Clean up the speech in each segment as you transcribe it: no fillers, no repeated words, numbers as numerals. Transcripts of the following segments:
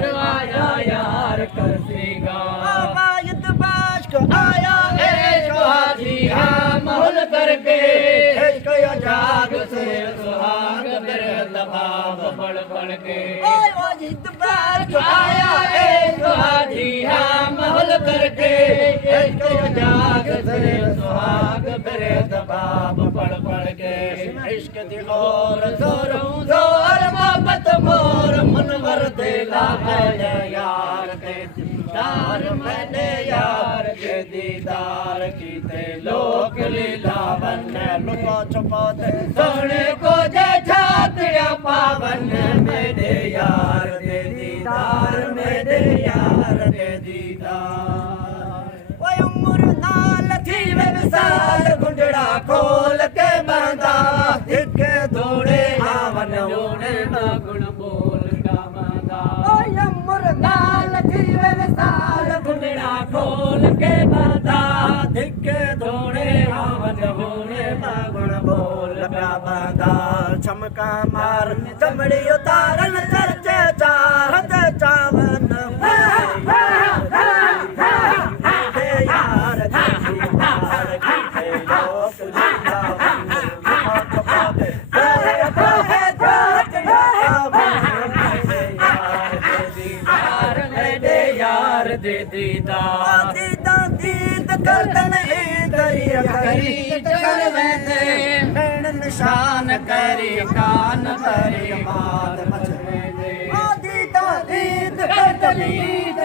आया यार करसेगा आवाज़ बाश को आया इश्क हाजी हाँ मोहल करके इश्क यो जाग से सुहाग दर दबाव पड़ पड़ के आवाज़ बाश को आया इश्क हाजी हाँ मोहल करके इश्क यो जाग से सुहाग दर दबाव पड़ पड़ के इश्क दी और जोरों जोर मोहब्बत मोर मनवर दिला मैंने यार के दीदार मैंने यार के दीदार कीते लोक लीला बन लुका छुपा दे सोने को जे छातिया पावन मेरे यार के दीदार मेरे यार के दीदार ओए उम्र नाल थी जीवे विसाल गुंडड़ा खोल के बंदा दिखे थोड़े आवन जोड़े ना गुण बोल का बंदा ओए उम्र नाल जीवे विसाल गुंडड़ा खोल के बंदा दिखे थोड़े आवन जोड़े ना गुण बोल का बंदा चमका मार चमड़ी उतारन चर्चे चाहत चावन यार यार दे दीदार दीद करदन दरिया करी कर वैसे नैन निशान शान करी कान करी मात मचने दे दीद कदलीत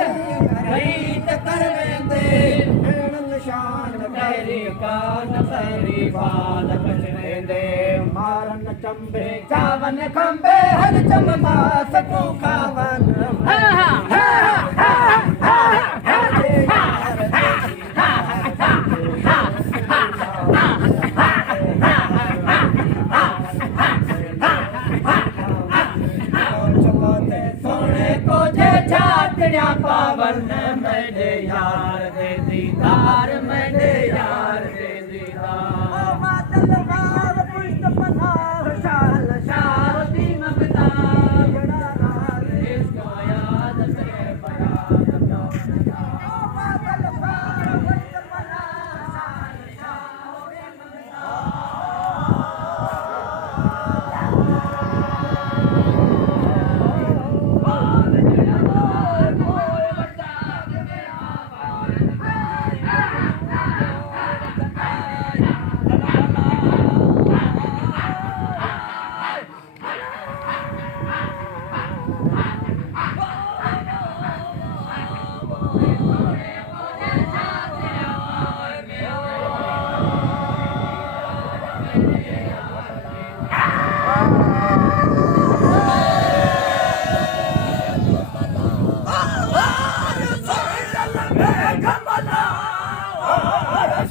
रीत कर वैसे नैन निशान करी कान करी बाल बचने दे मारन चंबे चावन खंबे हर चमका सकू खावन सोने को जे छातड़िया पावन मेरे यार दे दीदार मेरे यार दे दीदार मातल मार पुष्ट पनाह शाल शार दी मगता इसको याद से बयान मातल मार पुष्ट पनाह शाल शाल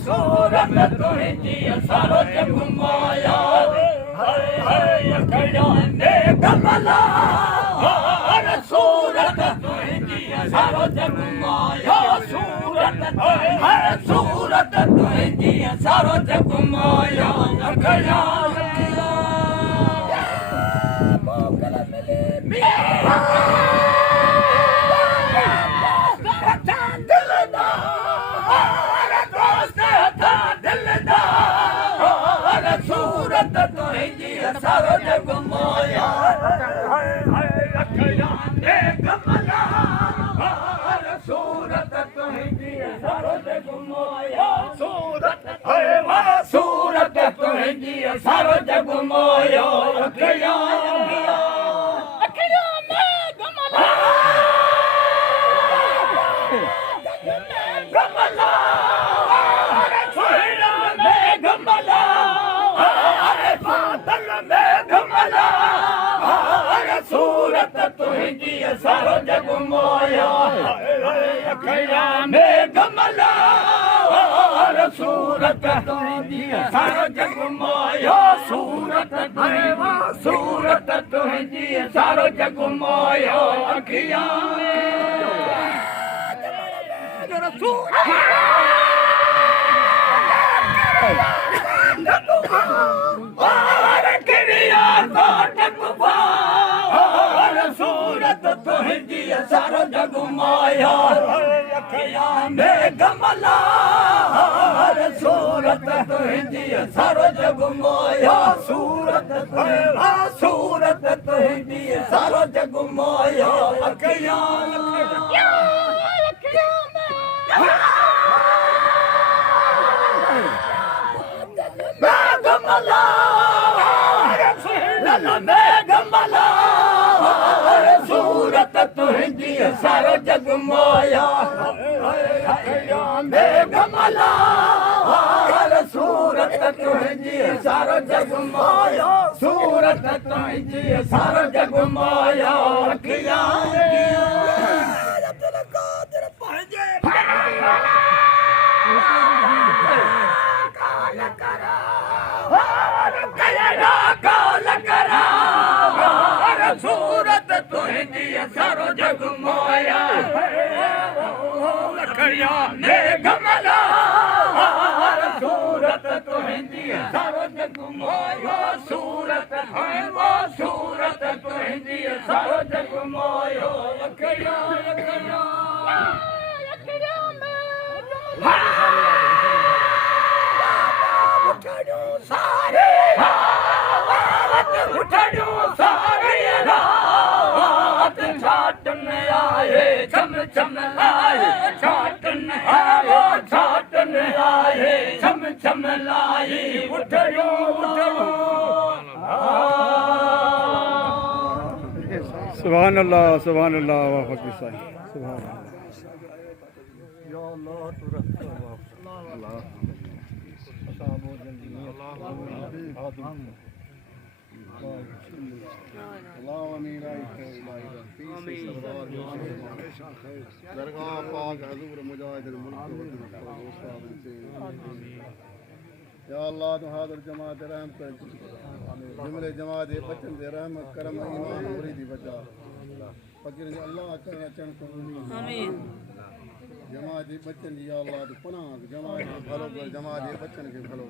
सूरत तुझी सारो जग माया हाय हाय अखड़ियों ने कमला सूरत तुझी सारो जग माया सूरत तुझी सारो जग माया अखड़ियों मोगल मिले सूरत तुझी सारो जग माया अखियां ने कमला सूरत तुझी सारो जग माया सूरत तुझी सारो जग माया अखियां में कमला कमला सूरत तुझी सारो जग माया अखियां में कमला सूरत तुझी सारो जग माया सूरत तुझी सारो जग माया अखियां सूरत तुझी सारो जग माया अखियां में कमला सूरत तुझी सारो जग माया सूरत तुझी सारो जग माया अखियां कमला कमला सूरत तुझी सारो जग माया कमला सूरत तुझी सारो जग माया सूरत तुझी सारो जग माया अखियां अब्दुल कादिर पंहिंजे काल करा काल करा सूरत तुझी सारो जग माया लखड़िया ने कमला सूरत तुझी सारो जग माया सूरत सूरत तुझी सारो जग माया लखड़िया लखड़िया सारे उठड़ो सारे रात छाटन आए छम छम आए छाटन आए छाटन आए छम छम लाई उठड़ो उठड़ो सुभान अल्लाह वाह फकीर साईं सुभान अल्लाह या अल्लाह तू रख अल्लाह साबो जल्दी अल्लाह अमीन दरगाह पाक हजूर मुजाहिद मुल्क या अल्लाह तो हाज़िर जमात रहम कर जुमले जमात बचन दे रहमत करम ईमान मुरीदी बचा फकीर अल्लाह अचन अचन आमीन जमात बचन या अल्लाह तो पनाह जमात भलो कर जमात बचन के भलो